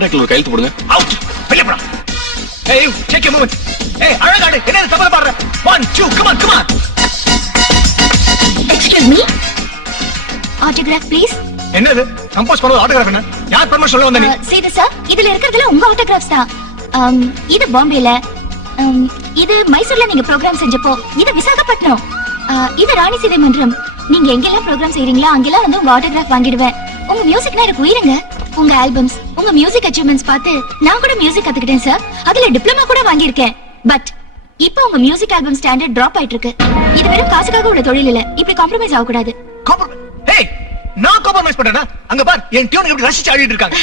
கான்ட்ராக்ட்ல ஒரு கையெழுத்து போடுங்க. அவுட். வெளிய போடா. Hey, check your movement. Hey, அழகாடு. என்ன தப்பா பாடுற? 1 2 come on, come on. Excuse me. Autograph please. என்னது? கம்போஸ் பண்ண ஆட்டோகிராஃப் என்ன? யார் பெர்மிஷன் சொல்ல வந்த நீ? See this sir. இதுல இருக்குறதுல உங்க ஆட்டோகிராஃப்ஸ் தான். இது பாம்பேல. இது மைசூர்ல நீங்க ப்ரோகிராம் செஞ்சப்போ. இது விசாகப்பட்டினம். இது ராணி சீதை மன்றம். நீங்க எங்கெல்லாம் ப்ரோகிராம் செய்றீங்களோ அங்கெல்லாம் வந்து உங்க ஆட்டோகிராஃப் வாங்கிடுவேன். உங்க மியூசிக்னா எனக்கு உயிருங்க. உங்க ஆல்பம்ஸ், உங்க மியூசிக் அச்சீவ்மென்ட்ஸ் பார்த்து நான் கூட மியூசிக் கத்துக்கிட்டேன் சார். அதுல டிப்ளமா கூட வாங்கியிருக்கேன். பட் இப்போ உங்க மியூசிக் ஆல்பம் ஸ்டாண்டர்ட் டிராப் ஆயிட்டு இருக்கு. இது வெறும் காசுக்காக உள்ள தொழில் இல்ல. இப்படி காம்ப்ரமைஸ் ஆக கூடாது. Hey, நான் காம்ப்ரமைஸ் பண்றேனா? அங்க பார், என் டியூன் எப்படி ரசிச்சு ஆடிட்டு இருக்காங்க.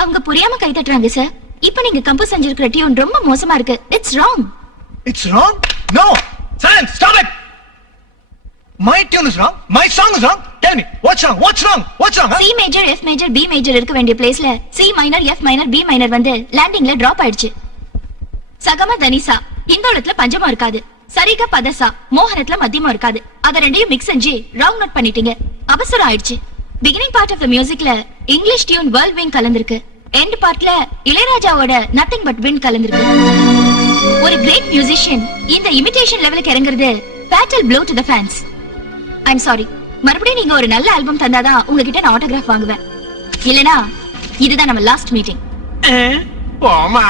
அவங்க புரியாம கை தட்டறாங்க சார். இப்போ நீங்க கம்போஸ் செஞ்சிருக்கிற டியூன் ரொம்ப மோசமா இருக்கு. It's wrong. It's wrong? No. Silence, stop it. My tune is wrong. My song is wrong. Tell me, what's wrong? What's wrong? What's wrong? C major, F major, B major இருக்க வேண்டிய பிளேஸ்ல C minor, F minor, B minor வந்து லேண்டிங்ல drop ஆயிடுச்சு. சகம தனிசா இந்தோளத்துல பஞ்சமா இருக்காது. சரிக பதசா மோகனத்துல மத்தியமா இருக்காது. அத ரெண்டையும் மிக்ஸ் செஞ்சு ராங் நோட் பண்ணிட்டீங்க. அவசரம் ஆயிடுச்சு. பிகினிங் பார்ட் ஆஃப் தி மியூசிக்ல இங்கிலீஷ் டியூன் வேர்ல்ட் விங் கலந்திருக்கு. எண்ட் பார்ட்ல இளையராஜாவோட நத்திங் பட் வின் கலந்திருக்கு. ஒரு கிரேட் மியூசிஷியன் இந்த இமிடேஷன் லெவலுக்கு இறங்குறது fatal flow to the fans. I'm sorry. மறுபடியும் நீங்க ஒரு நல்ல ஆல்பம் தந்தாதான் உங்ககிட்ட நான் ஆட்டோகிராஃப் வாங்குவேன். இல்லனா இதுதான் நம்ம லாஸ்ட் மீட்டிங். போமா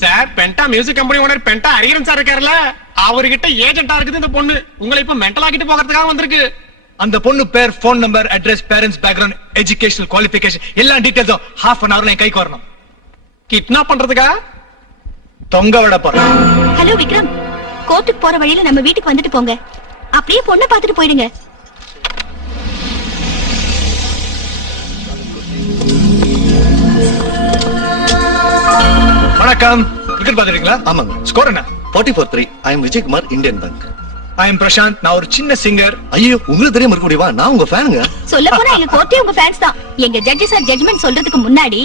sir. Penta music company owner Penta Hariharan sir இருக்காருல, அவர்கிட்ட ஏஜென்ட்டா இருக்குது இந்த பொண்ணு. உங்களை இப்ப மென்டல் ஆக்கிட்டு போகிறதுக்காக வந்திருக்கு. அந்த பொண்ணு பேர், phone number, address, parents background, educational qualification எல்லா டீடைல்ஸும் half an hourல என் கைக்கு வரணும். கிட்னாப் பண்றதுக்கா? தொங்க விட போறேன். ஹலோ விக்ரம், கோர்ட்டுக்கு போற வழியில நம்ம வீட்டுக்கு வந்துட்டு போங்க. அப்படியே பொண்ணை பார்த்துட்டு போயிடுங்க. வணக்கம். கிரிக்கெட் பாத்துறீங்களா? ஆமாங்க. ஸ்கோர் என்ன? 44-3. I am Vijay Kumar, Indian Bank. I am Prashanth. நான் ஒரு சின்ன சிங்கர். ஐயோ, உங்களுக்கு தெரியாம இருக்க முடியுமா? நான் உங்க ஃபேனுங்க. சொல்ல போனா எங்க கோர்ட்டே உங்க ஃபேன்ஸ் தான். எங்க ஜட்ஜ் சார் ஜட்ஜ்மென்ட் சொல்றதுக்கு முன்னாடி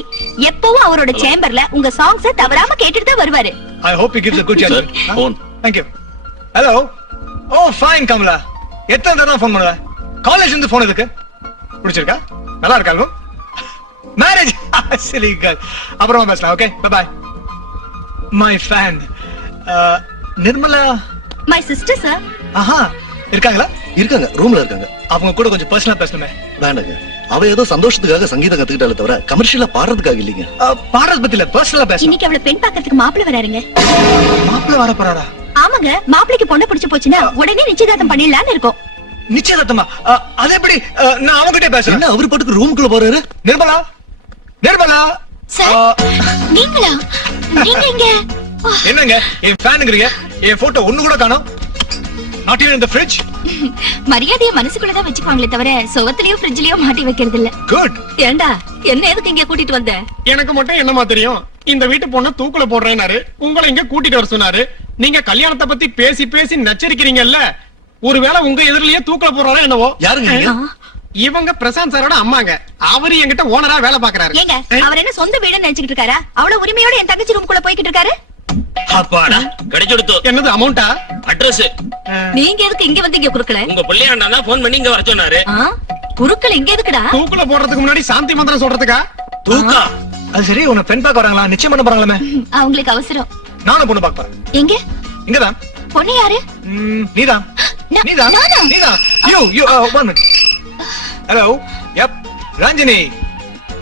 எப்பவும் அவரோட சேம்பர்ல உங்க சாங்ஸ் தவறாம கேட்டுட்டு தான் வருவாரு. I hope he gives a good judgment. Phone. Thank you. Hello. Oh fine Kamala. எத்தனை தடவை ஃபோன் பண்ணுவ? காலேஜ்ல இருந்து ஃபோன் எதுக்கு? பிடிச்சிருக்கா? நல்லா இருக்கா ஆல்பம்? Marriage silly girl. அப்புறமா பேசலாம். Okay, bye bye. My fan. Nirmala. My sister sir. ஆஹா, இருக்காங்களா? இருக்காங்க, ரூம்ல இருக்காங்க. அவங்க கூட கொஞ்சம் பர்சனலா பேசணுமே. வேண்டாங்க. அவ ஏதோ சந்தோஷத்துக்காக சங்கீதம் கத்துக்கிட்டாலே தவிர கமர்ஷியலா பாடுறதுக்காக இல்லைங்க. பாடுறது பத்தி இல்ல, பர்சனலா பேசணும். இன்னைக்கு அவளை பெண் பார்க்கிறதுக்கு மாப்பிள்ளை வராருங்க. மாப்பிள்ளை வர போறாரா? ஆமாங்க, மாப்பிளைக்கு பொண்ணு பிடிச்சு போச்சுன்னா உடனே நிச்சயதார்த்தம் பண்ணிடலாம்னு இருக்கோம். நிச்சயதார்த்தமா? அது எப்படி? நான் அவங்கிட்ட பேசுறேன். என்ன அவரு பாட்டுக்கு ரூமுக்குள்ள போறாரு? நிர்மலா, நிர்மலா. சார், நீங்களா? நீங்க இங்க? என்னங்க என் ஃபேனுங்கறீங்க? என் போட்டோ ஒண்ணு கூட காணோம். Not even in the fridge. மரியாதையை மனசுக்குள்ள தான் வெச்சுக்குவாங்களே தவிர சுவத்திலயோ ஃப்ரிட்ஜ்லயோ மாட்டி வைக்கிறது இல்ல. Good. ஏண்டா என்ன எதுக்கு இங்க கூட்டிட்டு வந்த? எனக்கு மட்டும் என்னமா தெரியும்? இந்த வீட்டு பொண்ண தூக்குல போடுறேனாரு. உங்களை இங்க கூட்டிட்டு வர சொன்னாரு. நீங்க கல்யாணத்தை பத்தி பேசி பேசி நச்சரிக்கிறீங்கல்ல. ஒருவேளை உங்க எதிரிலேயே தூக்குல போறாரா என்னவோ? யாருங்க? இவங்க பிரசாந்த் சாரோட அம்மாங்க. அவரு என்கிட்ட ஓனரா வேலை பாக்குறாரு. ஏங்க அவர் என்ன சொந்த வீடுன்னு நினைச்சிட்டு இருக்காரா? அவ்வளவு உரிமையோட என் தங்கச்சி ரூம்க்குள்ள போய்கிட்டு இருக்காரு. அப்பாடா, கிடைச்சுடுத்து. என்னது அமௌண்டா? அட்ரஸ். நீங்க எதுக்கு இங்க வந்தீங்க குறுக்கல? உங்க பிள்ளையாண்டா தான் ஃபோன் பண்ணி இங்க வர சொன்னாரு. குறுக்கல இங்க எதுக்குடா? தூக்குல போடுறதுக்கு முன்னாடி சாந்தி மந்திரம் சொல்றதுக்கா? தூக்கா? அது சரி, உன்னை பெண் பார்க்க வராங்களா? நிச்சயம் பண்ண போறாங்களே. அவங்களுக்கு அவசரம். நானும் பொண்ணு பார்க்க போறேன். எங்க? இங்கதான். பொண்ணு யாரு? நீதான். நீதான். நீதான். You one minute. Hello. Yep. Ranjini.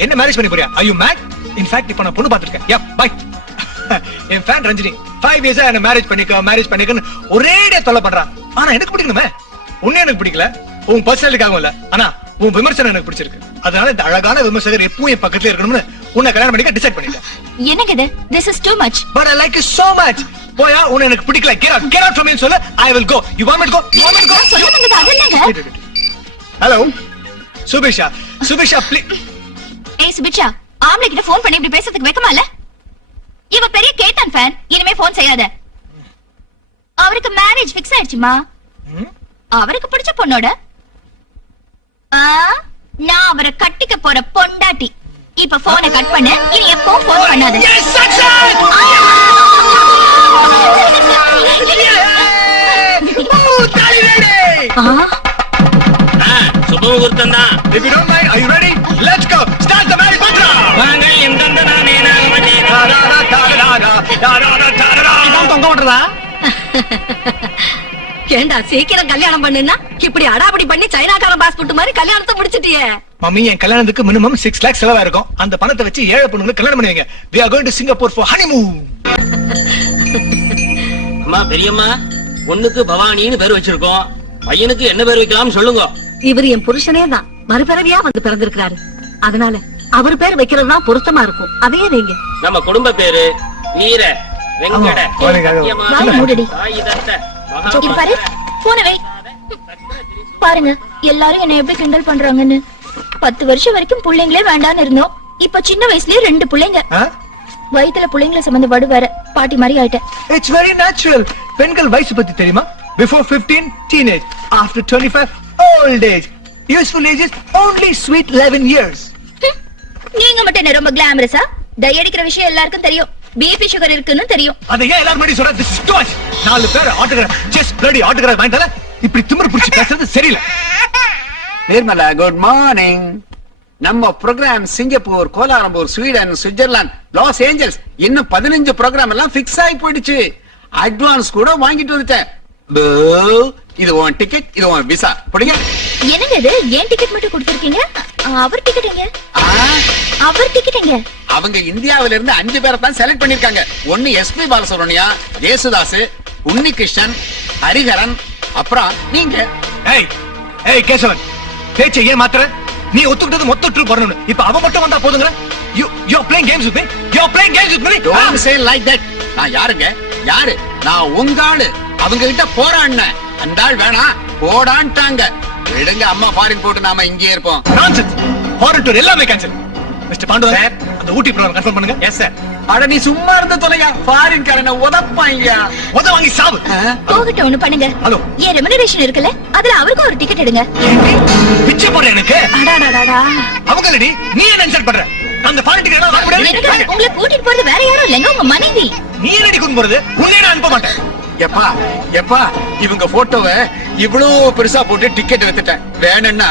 என்ன மேரேஜ் பண்ணி போறியா? Are you mad? In fact, இப்ப நான் பொண்ணு பார்த்திருக்கேன். Yep. Bye. என் ஃபேன் ரஞ்சினி 5 இயர்ஸா என்ன மேரேஜ் பண்ணிக்கன்னு ஒரேடியா தொல்லை பண்றான். ஆனா எனக்கு பிடிக்கணுமே. உன்னை எனக்கு பிடிக்கல, உன் பர்சனலுக்காகவும் இல்ல. ஆனா உன் விமர்சனம் எனக்கு பிடிச்சிருக்கு. அதனால இந்த அழகான விமர்சகர் எப்பவும் என் பக்கத்துல இருக்கணும்னு உன்னை கல்யாணம் பண்ணிக்க டிசைட் பண்ணிட்டேன். என்னங்க இது? This is too much. But I like you so much. போயா, உன்னை எனக்கு பிடிக்கல. Get out from me சொல்லு. I will go. You want me to go? You want me to go? சொல்லுங்க அதென்னங்க? Hello. சுபிஷா please. ஏய் சுபிஷா, ஆம்பளை கிட்ட ஃபோன் பண்ணி இப்படி பேசுறதுக்கு வெக்கமா இல்ல? இவ பெரிய கேட்டன் ஃபேன். இனிமே ஃபோன் செய்யாத. அவருக்கு மேரேஜ் ஃபிக்ஸ் ஆயிடுச்சுமா. அவருக்கு பிடிச்ச பொண்ணோட நான் அவரை கட்டிக்க போற பொண்டாட்டி. இப்ப போனை கட் பண்ணு. இனி எப்பவும் போன் பண்ணாத. சுபமுகூர்த்தம் தான். If you don't mind, are you ready? Let's go. Start the marriage mantra. வாங்க எந்தெந்த நானே போடுறதா? ஏண்டா சீக்கிரம் கல்யாணம் பண்ணுனா இப்படி அடாபடி பண்ணி சைனாக்காரன் பாஸ்போர்ட் மாதிரி கல்யாணத்தை முடிச்சிட்டியே. மம்மி, என் கல்யாணத்துக்கு மினிமம் 6 lakhs செலவா இருக்கும். அந்த பணத்தை வச்சு ஏழை பொண்ணுங்களுக்கு கல்யாணம் பண்ணுவீங்க. We are going to Singapore for honeymoon. அம்மா பெரியம்மா, பொண்ணுக்கு பவானின்னு பேர் வச்சிருக்கோம். பையனுக்கு என்ன பேர் வைக்கலாம்னு சொல்லுங்க. இவர் என் புருஷனே தான் மறுபிறவியா வந்து பிறந்திருக்கிறாரு. அதனால அவர் பேர் வைக்கிறது தான் பொருத்தமா இருக்கும். அதையே வைங்க. நம்ம குடும்ப பேரு வீர வெங்கட ஆமா, வாய் மூடுடி. சாயிதத்த இது பாரு, போன வை. பாருங்க எல்லாரும் என்ன எப்படி கிண்டல் பண்றாங்கன்னு. 10 வருஷம் வரைக்கும் பிள்ளைங்களே வேண்டான்னு இருந்தோம். இப்ப சின்ன வயசுலயே 2 பிள்ளைங்க. Huh? வயித்துல பிள்ளைங்கள சம்பந்த வடு வேற. பாட்டி மாதிரி ஆயிட்டேன். It's very natural. பெண்கள் வயசு பத்தி தெரியுமா? Before 15, teenage. After 25, old age. Useful age is only sweet 11 years. நீங்க மட்டும் என்ன ரொம்ப கிளாமரஸா? டை அடிக்கிற விஷயம் எல்லாருக்கும் தெரியும். பிபி சுகர் இருக்குன்னு தெரியும். அதை ஏன் எல்லாரும் முன்னாடி சொல்ற? This is too much. 4 பேர் ஆட்டோகிராஃப், just bloody autograph வாங்கிட்டால இப்படி திமிரு பிடிச்சு பேசுறது சரியில்லை. Nirmala, good morning. நம்ம programme Singapore, Kuala Lumpur, Sweden, Switzerland, Los Angeles, இன்னும் 15 ப்ரோக்ராம் எல்லாம் பிக்ஸ் ஆகி போயிடுச்சு. அட்வான்ஸ் கூட வாங்கிட்டு வந்துட்டேன். இது உன் டிக்கெட், இது உன் விசா. புடிங்க. என்னங்க இது? ஏன் டிக்கெட் மட்டும் கொடுத்திருக்கீங்க? அவர் டிக்கெட் எங்க? ஆ, அவர் டிக்கெட் எங்க? அவங்க இந்தியாவில இருந்து 5 பேரை தான் செலக்ட் பண்ணிருக்காங்க. ஒன்னு எஸ்பி பாலசுப்ரமணியா, ஜேசுதாஸ், உன்னிகிருஷ்ணன், ஹரிஹரன், அப்புறம் நீங்க. ஏய் ஏய் கேசவன், பேச்சை ஏன் மாத்துற? நீ ஒத்துக்கிட்டது மொத்த ட்ரூப் வரணும். இப்ப அவ மட்டும் வந்தா போதுங்கற? You are playing games with me. You are playing games with me. Don't say like that. நான் யாருங்க? யாரு? நான் உங்க ஆளு. அவங்க கிட்ட போறான்னு அந்த ஆள் வேணா போடான்ட்டாங்க. விடுங்க, அம்மா ஃபாரின் போட்டு நாம இங்கே இருப்போம். Nonsense. Foreign tour எல்லாமே கேன்சல். மிஸ்டர் பாண்டு சார், அந்த ஊட்டி ப்ரோகிராம் கன்ஃபார்ம் பண்ணுங்க. Yes sir. அட நீ சும்மா இருந்த தொலையா, ஃபாரின் காரனை உதப்பாங்க. முத வாங்கி சாவு. போகட்டும், ஒண்ணு பண்ணுங்க. ஹலோ. ஏன் ரெமுனரேஷன் இருக்குல்ல, அதுல அவருக்கு ஒரு டிக்கெட் எடுங்க. பிச்சை போடுற எனக்கு. அடாடாடாடா. அவங்களடி நீ என்ன இன்சல்ட் பண்ற? அந்த ஃபாரின் டிக்கெட் எல்லாம் வாங்க எனக்கு முடியாது. உங்களை கூட்டிட்டு போறது வேற யாரும் இல்லைங்க, உங்க மனைவி. நீ என்னடி கொண்டு போறது? உன்னை நான் அனுப்ப மாட்டேன். எப்பா எப்பா, இவங்க போட்டோவை இவ்வளவு பெருசா போட்டு டிக்கெட் எடுத்துட்டேன். வேணும்னா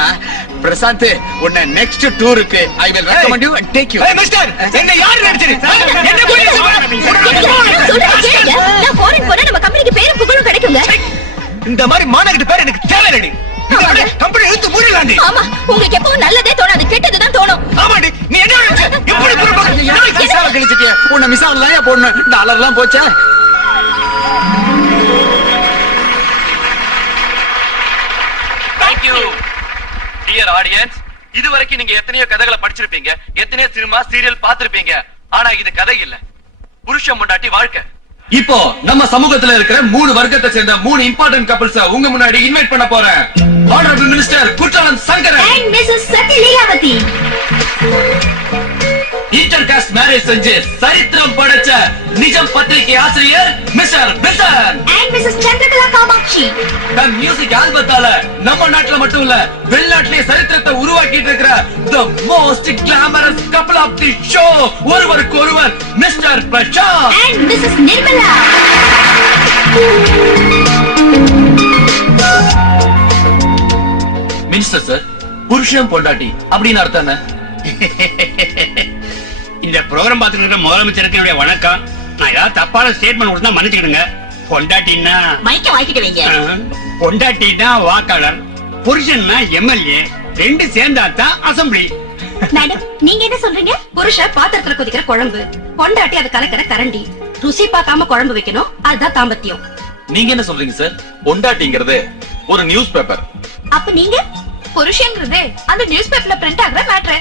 பிரசாந்த், உன்னை நெக்ஸ்ட் டூருக்கு I will recommend you and take you. ஏய் மிஸ்டர், என்ன யாரு நினைச்சீங்க? என்ன போய் சொல்றத கேளுங்க. நான் ஃபாரின் போனா நம்ம கம்பெனிக்கு பேரும் புகழும் கிடைக்குங்க. இந்த மாதிரி மானகிட்ட பேர் எனக்கு தேவையில்லடி. இந்த கம்பெனி இழுத்து மூடிடலாண்டி. ஆமா, உங்களுக்கு எப்பவும் நல்லதே தோணாது, கெட்டதுதான் தோணும். ஆமாடி, நீ என்ன நினைச்ச? எப்படி புறப்பட? விசாவை கிடைச்சிட்டியா? உன்னை விசாவெல்லாம் ஏன் போடணும்? டாலர்லாம் போச்சா? Thank you, dear audience. இதுவரைக்கும் நீங்க எத்தனையோ கதைகளை படிச்சிருப்பீங்க, எத்தனையோ சினிமா சீரியல் பார்த்திருப்பீங்க. ஆனா இது கதை இல்ல, புருஷன் பொண்டாட்டி வாழ்க்கை. இப்போ நம்ம சமூகத்துல இருக்கிற 3 வர்க்கத்தை சேர்ந்த 3 இம்பார்ட்டன்ட் கப்பிள்ஸ் உங்க முன்னாடி இன்வைட் பண்ண போறேன். Honourable minister Kuttralam Sankaran And Mrs. Sathi Leelavathi. Inter caste marriage செஞ்சு சரித்திரம் படைச்ச நிஜம் பத்திரிகை ஆசிரியர் mister Bisan And Mrs. Chandrakala Kamatchi. தன் மியூசிக் ஆல்பத்தால நம்ம நாட்டுல மட்டும் இல்ல, வெளிநாட்டிலே சரித்திரத்தை உருவாக்கிட்டு இருக்கிற the most glamorous couple of the show, ஒருவருக்கு ஒருவர் mister Prashanth And Mrs. Nirmala. Minister sir, புருஷன் பொண்டாட்டி அப்படின்னு அர்த்தம் என்ன? இந்த ப்ரோகிராம் பார்த்துட்டு இருக்கிற முதலமைச்சருக்கு என்னுடைய வணக்கம். நான் ஏதாவது தப்பான ஸ்டேட்மெண்ட் கொடுத்தா மன்னிச்சுக்கிடுங்க. பொண்டாட்டின்னா மைக்க வாங்கிட்டு வைங்க. பொண்டாட்டினா வாக்காளர், புருஷன்னா எம்எல்ஏ, 2 சேர்ந்தா தான் அசம்பிளி. மேடம், நீங்க என்ன சொல்றீங்க? புருஷ பாத்திரத்துல கொதிக்கிற குழம்பு, பொண்டாட்டி அது கலக்கிற கரண்டி. ருசி பார்க்காம குழம்பு வைக்கணும், அதுதான் தாம்பத்தியம். நீங்க என்ன சொல்றீங்க சார்? பொண்டாட்டிங்கிறது ஒரு நியூஸ் பேப்பர். அப்ப நீங்க? புருஷங்கிறது அந்த நியூஸ் பேப்பர்ல பிரிண்ட் ஆகுற மேட்டர்.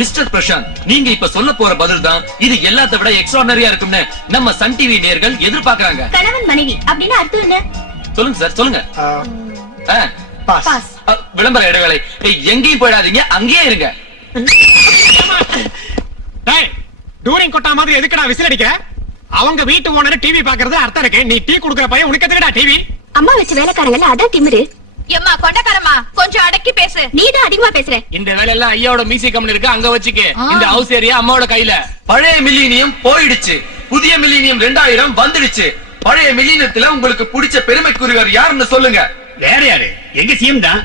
மிஸ்டர் பிரசாந்த், நீங்க இப்ப சொல்ல போற பதில் தான் இது எல்லாத்த விட எக்ஸ்ட்ரானரியா இருக்கும்னு நம்ம சன் டிவி நேயர்கள் எதிர்பார்க்கறாங்க. கணவன் மனைவி அப்படின்னா அர்த்தம் என்ன? சொல்லுங்க சார், சொல்லுங்க. பாஸ். பாஸ். விளம்பர இடைவேளை. எங்கேயும் போயிடாதீங்க, அங்கேயே இருங்க. டேய், டூரிங் கொட்டா மாதிரி எதுக்குடா விசில் அடிக்கிற? அவங்க வீட்டு ஓனர் டிவி பாக்குறது அர்த்தம் இருக்கு. நீ டீ குடுக்குற பையன் உனக்கு எதுக்குடா டிவி? அம்மா வச்ச வேலைக்காரங்கல்ல, அதான் திமிரு. எம்மா கொண்டக்காரமா, கொஞ்சம் அடக்கி பேசு. நீ தான் அதிகமா பேசுற. இந்த வேலையெல்லாம் ஐயாவோட மியூசிக் கம்பெனி இருக்கு, அங்க வச்சுக்க. இந்த ஹவுஸ் ஏரியா அம்மாவோட கையில. பழைய மில்லினியம் போயிடுச்சு, புதிய மில்லினியம் 2000 வந்துடுச்சு. பழைய மில்லினியத்துல உங்களுக்கு பிடிச்ச பெருமைக்குரியவர் யாருன்னு சொல்லுங்க. வேற யாரு? எங்க சிஎம் தான்.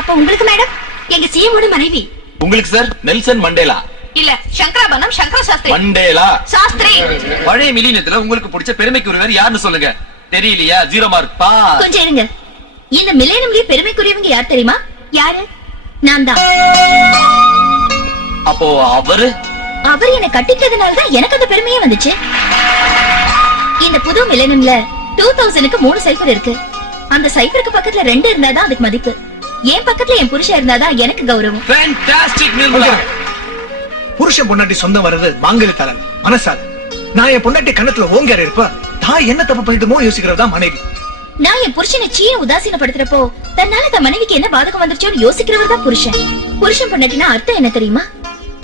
அப்ப உங்களுக்கு மேடம்? எங்க சிஎமோட மனைவி. உங்களுக்கு சார் நெல்சன் மண்டேலா. இல்ல சங்கராபரணம் சங்கர சாஸ்திரி மண்டேலா சாஸ்திரி பழைய மில்லியனத்துல உங்களுக்கு பிடிச்ச பெருமைக்குரியவர் யாருன்னு சொல்லுங்க. தெரியலையா? 0 மார்க் பா. கொஞ்சம் இருங்க. இந்த மில்லேனியம்லயே பெருமைக்குரியவங்க யார் தெரியுமா? யாரு? நான் தான். அப்போ அவரு அவர் என்ன கட்டிட்டதுனால தான் எனக்கு அந்த பெருமையே வந்துச்சு. இந்த புது மில்லேனியம்ல 2000க்கு 3 சைஃபர் இருக்கு. அந்த சைஃபருக்கு பக்கத்துல 2 இருந்தாதான் அதுக்கு மதிப்பு. என் பக்கத்துல என் புருஷன் இருந்தாதான் எனக்கு கௌரவம். ஃபேண்டாஸ்டிக் நிர்மலா. புருஷன் பொண்டாட்டி சொந்தம் வர்றது மாங்கல்யத்தால மனசால. நான் என் பொண்டாட்டி கண்ணத்துல ஓங்கியாரு இருப்ப தான் என்ன தப்பு பண்ணிட்டுமோ யோசிக்கிறதா மனைவி. நான் என் புருஷனை சீன உதாசீனப்படுத்துறப்போ தன்னால தன் மனைவிக்கு என்ன பாதகம் வந்துருச்சோன்னு யோசிக்கிறவர் தான் புருஷன். புருஷன் பொண்டாட்டினா அர்த்தம் என்ன தெரியுமா?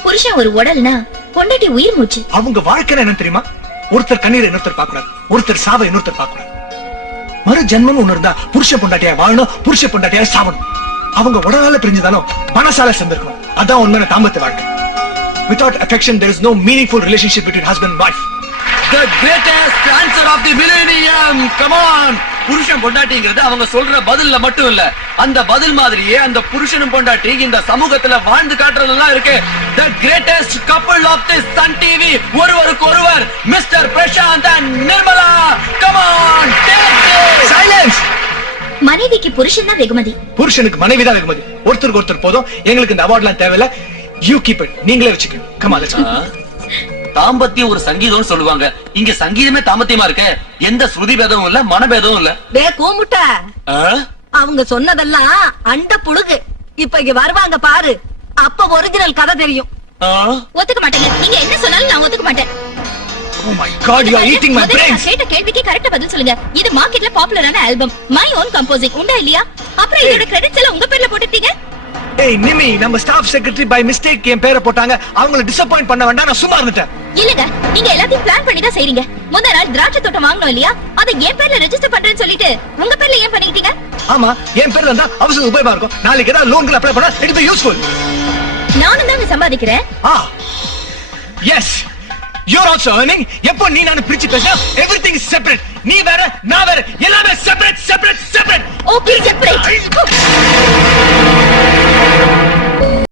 புருஷன் ஒரு உடல்னா பொண்டாட்டி உயிர் மூச்சு. அவங்க வாழ்க்கை என்ன தெரியுமா? ஒருத்தர் கண்ணீரை இன்னொருத்தர் பார்க்கக்கூடாது, ஒருத்தர் சாவை இன்னொருத்தர் பார்க்கக்கூடாது. மறு ஜென்மம் ஒண்ணு இருந்தா புருஷ பொண்டாட்டியா வாழணும், புருஷ பொண்டாட்டியா சாவணும். அவங்க உடலால பிரிஞ்சுதாலும் மனசால சேர்ந்திருக்கணும். அதான் உண்மையான தாம்பத்திய வாழ்க்கை. Without affection, there is no meaningful relationship between husband and wife. The greatest answer of the millennium. Come on. புருஷன் பொண்டாட்டிங்கிறது அவங்க சொல்ற பதில்ல மட்டும் இல்ல, அந்த பதில் மாதிரியே அந்த புருஷனும் பொண்டாட்டி இந்த சமூகத்துல வாழ்ந்து காட்டுறதெல்லாம் இருக்கு. The greatest couple of this Sun TV. ஒருவருக்கு ஒருவர் mister Prashanth and Nirmala. Come on. Take it. Silence. மனைவிக்கு புருஷன் தான் வெகுமதி. புருஷனுக்கு மனைவி தான் வெகுமதி. ஒருத்தருக்கு ஒருத்தர் போதும். எங்களுக்கு இந்த அவார்ட்லாம் தேவையில்ல. You keep it. நீங்களே வச்சுக்கோங்க. Come on, let's go. தாம்பத்தியம் ஒரு சங்கீதம்னு சொல்லுவாங்க. இங்க சங்கீதமே தாம்பத்தியமா இருக்க. எந்த ஸ்ருதி பேதமும் இல்ல, மனபேதமும் இல்ல. கூமுட்ட அவங்க சொன்னதெல்லாம் அண்ட புழுகு. இப்ப இங்க வருவாங்க பாரு, அப்ப ஒரிஜினல் கதை தெரியும். ஒத்துக்க மாட்டேங்க. நீங்க என்ன சொன்னாலும் நான் ஒத்துக்க மாட்டேன். Oh my God, you are eating my முதல்ல brains. நான் கேட்ட கேள்விக்கு கரெக்ட்டா பதில் சொல்லுங்க. இது மார்க்கெட்ல பாப்புலரான ஆல்பம். My own composing. உண்டா இல்லையா? அப்புறம் இதோட கிரெடிட்ஸ் எல்லாம் உங்க பேர்ல போட்டுட்டீங்க. ஏய் நிமி, நம்ம ஸ்டாஃப் செக்ரட்டரி பை மிஸ்டேக் என் பேரை போட்டாங்க. அவங்கள டிசப்பாயிண்ட் பண்ண வேண்டாம், நான் சும்மா இருந்துட்டேன். இல்லங்க, நீங்க எல்லாத்தையும் பிளான் பண்ணி தான் செய்றீங்க. முத நாள் திராட்சை தோட்டம் வாங்கணும் இல்லையா? அதை என் பேர்ல ரெஜிஸ்டர் பண்றேன்னு சொல்லிட்டு உங்க பேர்ல ஏன் பண்ணிட்டீங்க? ஆமா, என் பேர்ல இருந்தா அவசர உபயோகமா இருக்கும். நாளைக்கு ஏதாவது லோன்க்கு அப்ளை பண்ணா இட் பி யூஸ்ஃபுல். நானும் தான் சம்பாதிக்கிறேன். Yes, you're also earning. எப்போ நீ நானும் பிரிச்சு பேசினா everything is separate. நீ வேற நான் வேற, எல்லாமே separate. Okay, separate.